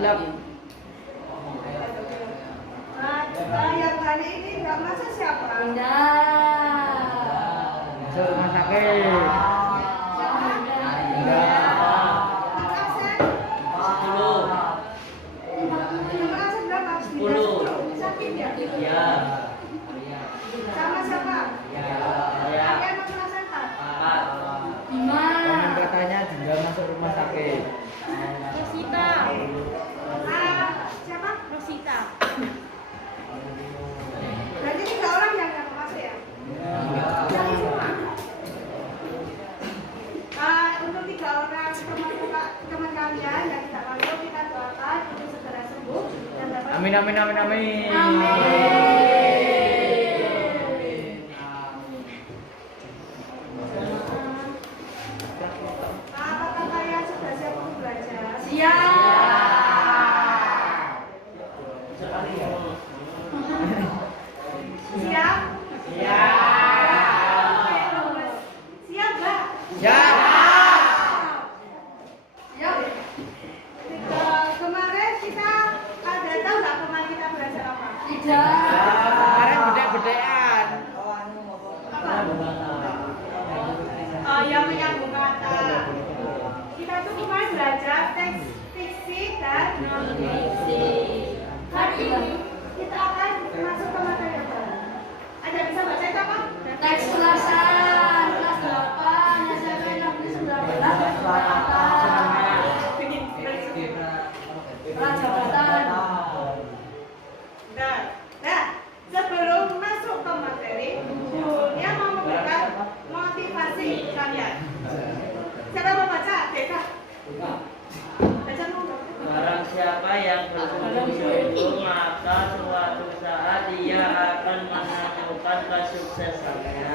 Pilek. Yang tadi ini nggak masuk siapa? Masuk rumah sakit. Sakit ya? Iya. Sama siapa? Kalian masuk rasakan? Konon katanya juga masuk rumah sakit. Rosita. Siapa? Rosita. Berarti 3 orang yang nggak masuk ya? Jangan semua. Untuk 3 orang teman kalian yang tidak masuk, kita doakan untuk segera sembuh dan dapat. Amin amin amin amin. Apakah kalian sudah siap untuk belajar? Siap? Siap nggak? Ya. Kemarin kita ada tahu nggak kemarin kita belajar apa? Kemarin bedek-bedekan. Apa? Oh, yang menyambung kata. Kita tuh kemarin belajar teks fiksi dan non fiksi. Hari ini kita akan masuk ke materi yang baru. Ada bisa baca itu apa? Teks ulasan kelas 8 SMP Negeri 19 Prajabatan. Nah, sebelum masuk ke materi, Bunya mau memberikan motivasi kalian. Siapa mau baca? Deka. Baca dulu. Barang siapa yang bersungguh-sungguh, maka suatu saat dia akan menemukan kesuksesannya.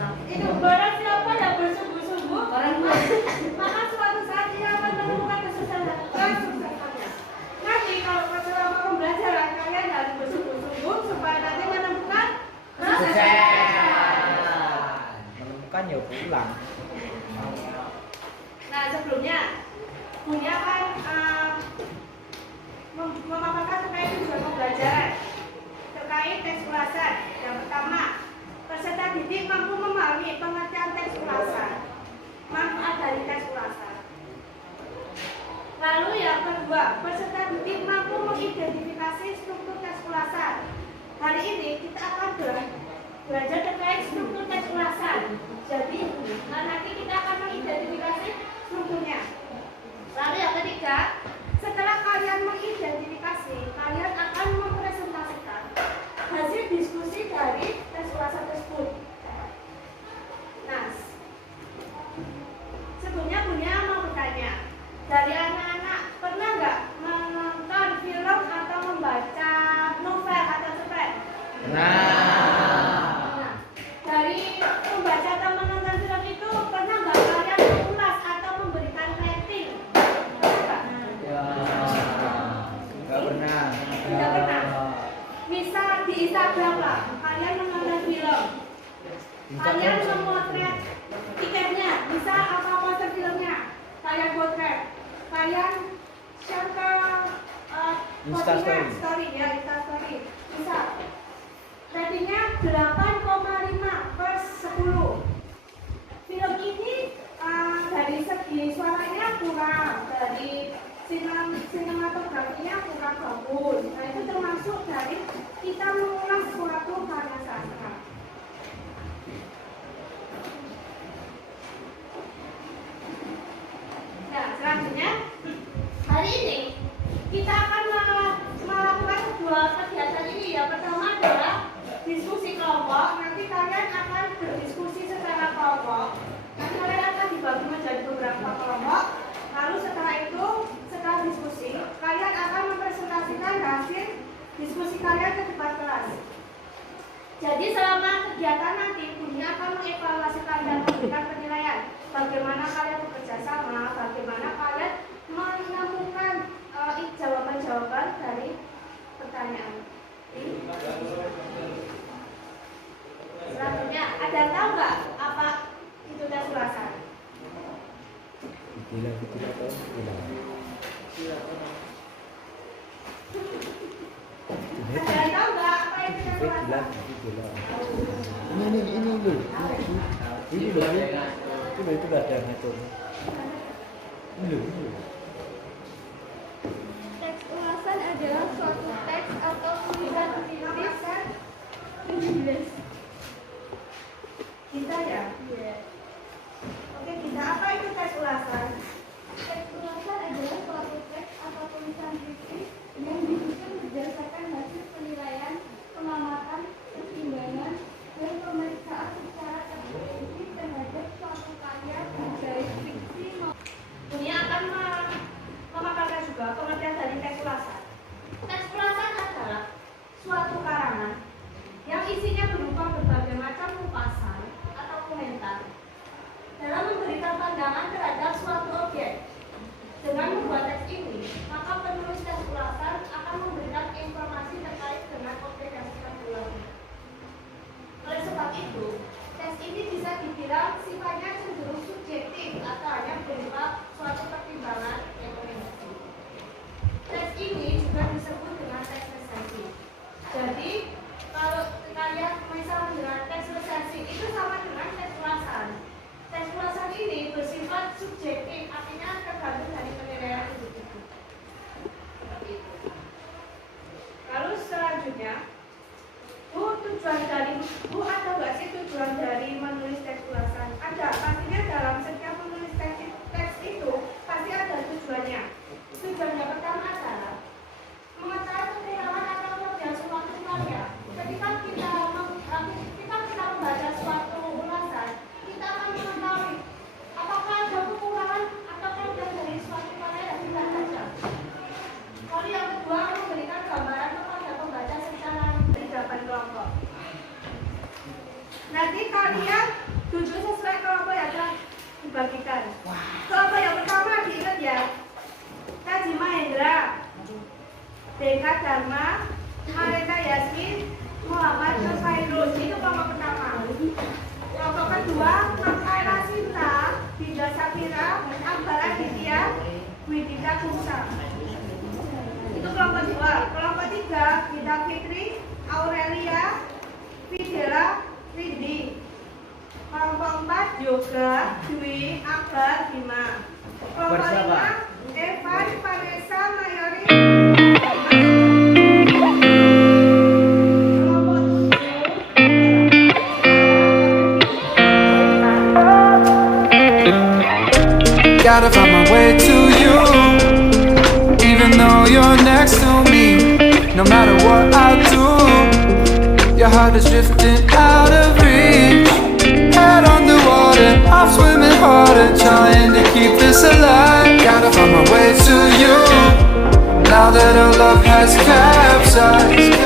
Nah, itu barang siapa yang bersungguh-sungguh, maka suatu saat dia akan menemukan kesuksesannya. Nanti kalau selama pembelajaran kalian harus bersungguh-sungguh supaya nanti menemukan Menemukan ya pulang. Nah, sebelumnya Bunya kan memaparkan terkait tujuan pembelajaran terkait teks ulasan. Yang pertama, peserta didik mampu memahami pengertian teks ulasan, manfaat dari teks ulasan. Lalu yang kedua, peserta didik mampu mengidentifikasi struktur teks ulasan. Hari ini kita akan belajar terkait struktur teks ulasan. Jadi, nanti kita akan mengidentifikasi strukturnya. Lalu yang ketiga, setelah kalian mengidentifikasi, kalian akan mempresentasikan hasil diskusi dari teks ulasan tersebut. Nah, sebelumnya Bunya mau bertanya, dari anak-anak pernah nggak menonton film atau membaca novel atau cerpen? Nah, dari membaca atau menonton film itu pernah nggak kalian mengulas atau memberikan rating? Pernah nggak? Nggak pernah. Tidak pernah. Bisa di Instagram lah, kalian menonton film, kalian memotret tiketnya, bisa apa poster filmnya, kalian potret, kalian share ke Instastory. story ya, Instastory, bisa. Ratingnya 8,5/10. Film ini dari segi suaranya kurang, dari sinematografinya kurang bagus. Nah, itu termasuk dari kita mengulas suatu karya sastra. Nah, selanjutnya hari ini kita akan melakukan dua kegiatan ini. Yang pertama adalah diskusi kelompok. Nanti kalian akan berdiskusi secara kelompok. Nanti kalian akan dibagi menjadi beberapa kelompok. Lalu setelah itu, setelah diskusi, kalian akan mempresentasikan hasil diskusi kalian ke depan kelas. Jadi selama kegiatan nanti, Bunya akan mengevaluasikan dan memberikan penilaian. Bagaimana kalian bekerja sama, bagaimana kalian menemukan jawaban-jawaban dari pertanyaan. Gila, gila, gila. Ada yang tahu nggak apa itu tes Gila, ulasan? gila. Ini loh. Ini loh. Itu loh ada ngatur. Ini loh. Teks ulasan adalah suatu teks atau tulisan fiktif. Kita ya? Iya. Oke, kita apa itu tes ulasan? Teks ulasan adalah suatu teks atau tulisan fiktif yang disusun berdasarkan hasil penilaian, pengamatan, pertimbangan, dan pemeriksaan secara terperinci terhadap suatu karya baik fiksi maupun Ini akan memaparkan juga pengertian dari teks ulasan. Teks ulasan adalah suatu karangan yang isinya berupa berbagai macam ungkapan atau komentar dalam memberikan pandangan terhadap suatu objek. Dengan membuat teks ini, maka penulis teks ulasan akan memberikan informasi terkait dengan objek yang sedang diulangi. Oleh sebab itu, teks ini bisa dibilang sifatnya cenderung subjektif atau hanya berupa suatu pertimbangan rekomendasi. Teks ini juga disebut dengan teks resensi. Jadi, kalau kalian misal dengan teks resensi itu sama dengan teks ulasan. Teks ulasan ini bersifat subjektif, artinya tergantung dari penilaian individu. Seperti itu. Lalu selanjutnya, Bu ada nggak sih tujuan dari menulis teks ulasan? Ada, pastinya dalam setiap menulis teks itu pasti ada tujuannya. Tujuan yang pertama adalah mengetahui kekurangan atau kelebihan suatu karya. Ketika kita membaca suatu ulasan, kita akan mengetahui apakah ada kekurangan atau kelebihan dari suatu karya yang kita baca. Lalu yang kedua, memberikan gambaran kepada pembaca secara jawaban kelompok. Nanti kalian duduk sesuai kelompok yang akan dibagikan. Kelompok yang pertama diingat ya, Kaji Mahendra, Deka Dharma, Mareka Yasmin, Muhammad Nusairus. Itu kelompok pertama. Kelompok kedua, Makaila Sinta, Dinda Sapira, Akbar Aditya, Widita Kumsa. Itu kelompok dua. Kelompok tiga, Gita Fitri, Aurelia, Fidela, Rindi. Kelompok empat, Yoga, Dwi, Akbar, Bima. Kelompok lima, Evan, Vanessa, Mayori. Gotta find my way to you, even though you're next to me. No matter what I do, your heart is drifting out of reach. Head underwater, I'm swimming harder, trying to keep this alive. Gotta find my way to you, now that our love has capsized.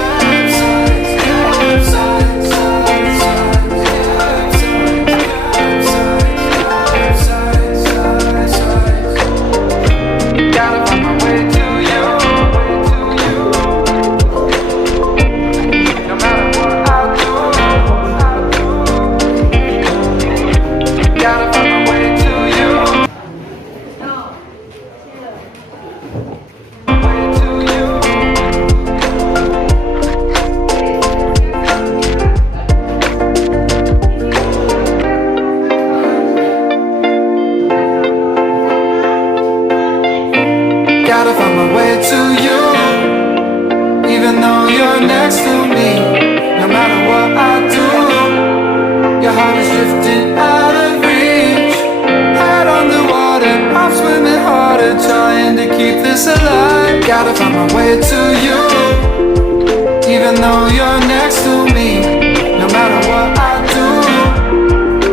Gotta find my way to you, no matter what I do. Gotta find my way to you, way to you. Gotta find my way to you, even though you're next to me. No matter what I do, your heart is drifting out of reach. Head underwater, I'm swimming harder, trying to keep this alive. Gotta find my way to you, even though you're next to me. No matter what I do,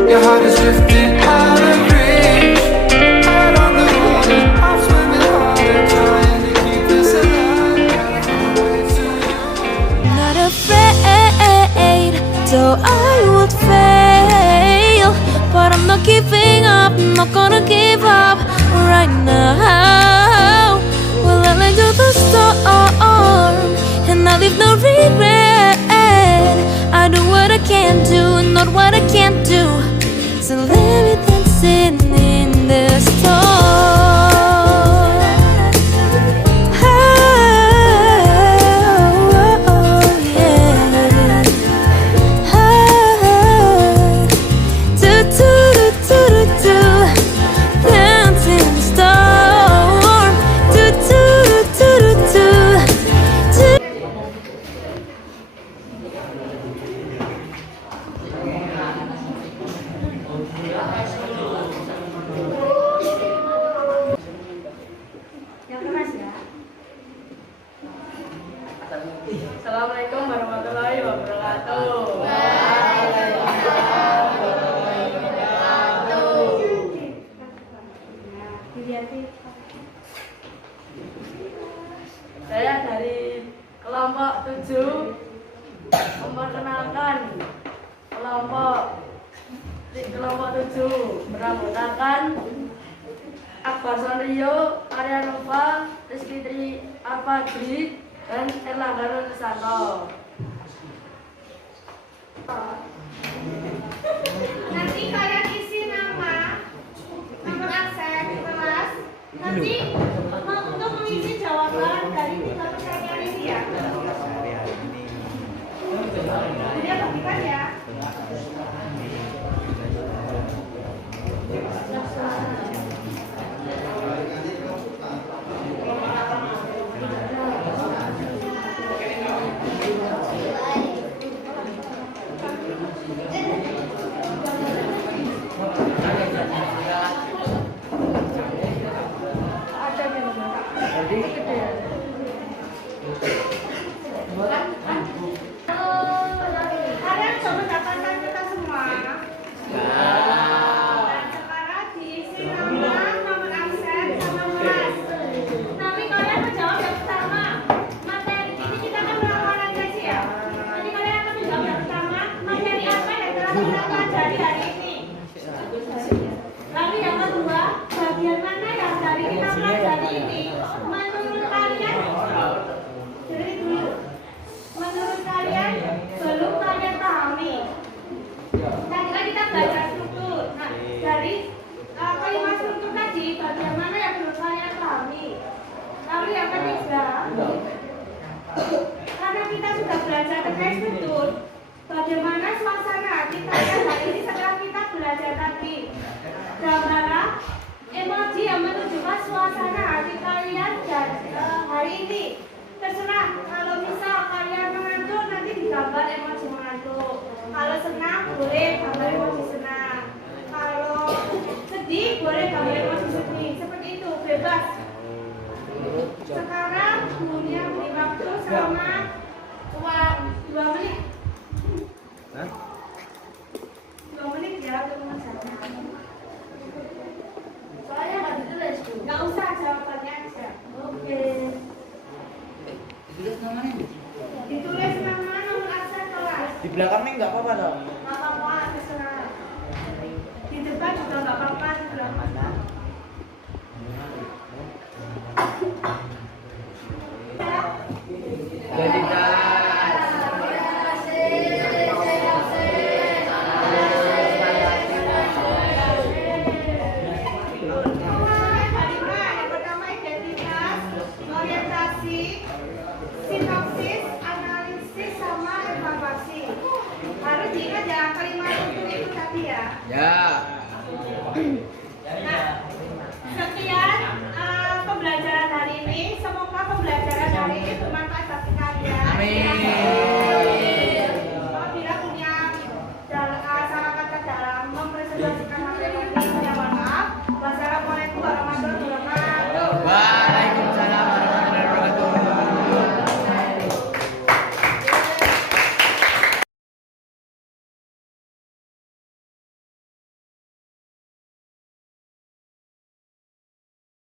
your heart is drifting out of reach. Head underwater, I'm swimming harder, trying to keep this alive. Gotta find my way to you. Not afraid, so I would fail. But I'm not giving up, I'm not gonna give up right now. Well, I let go the storm, and I leave no regret. I do what I can do, not what I can't do. So let me dancing in the storm. wabarakatuh. Saya dari kelompok 7 memperkenalkan kelompok 7 beranggotakan Akbar Sonrio, Arya Nova, Rizky Tri Arfadri, dan Erlangga Nusanto. Nanti kalian isi nama, nomor absen di kelas. Nanti untuk mengisi jawaban dari 3 pertanyaan ini ya. Jadi bagikan ya. Kalian sudah mendapatkan kita semua. Dan sekarang diisi nama, nomor absen, sama kelas. Nanti kalian menjawab yang pertama. Materi ini kita akan melakukan gaji ya. Nanti kalian akan menjawab yang pertama. Materi apa yang telah kita pelajari hari ini. Lalu yang kedua, bagian mana yang dari kita pelajari ini menurut kalian? Jadi dulu, menurut kalian belum kalian pahami. Tadi kan kita belajar struktur. Nah, dari kalimat struktur tadi, bagian mana yang belum kalian pahami? Lalu yang ketiga, karena kita sudah belajar terkait struktur, bagaimana suasana hati kalian hari ini setelah kita belajar tadi? Gambaran emoji yang menunjukkan suasana hati kalian dan hari ini. Terserah, kalau misal kalian mengantuk nanti digambar emoji mengantuk. Kalau senang boleh gambar emoji senang. Kalau sedih boleh gambar emoji sedih. Seperti itu, bebas. Sekarang gurunya beri waktu selama 2 menit. 2 menit ya untuk mengerjakan. Soalnya nggak ditulis tuh. Nggak usah jawabannya aja. Oke. Ditulis nama, nomor absen kelas. Di belakangnya nggak apa-apa dong. Nggak apa-apa, terserah. Di depan juga nggak apa-apa, di belakang. Jadi Yang pertama identitas, orientasi, sinopsis, analisis, sama evaluasi. Harus diingat ya kalimat itu tadi ya. ya. Nah, sekian pembelajaran hari ini. Semoga pembelajaran hari ini bermanfaat bagi kalian. Amin. Apabila punya salah kata dalam mempresentasikan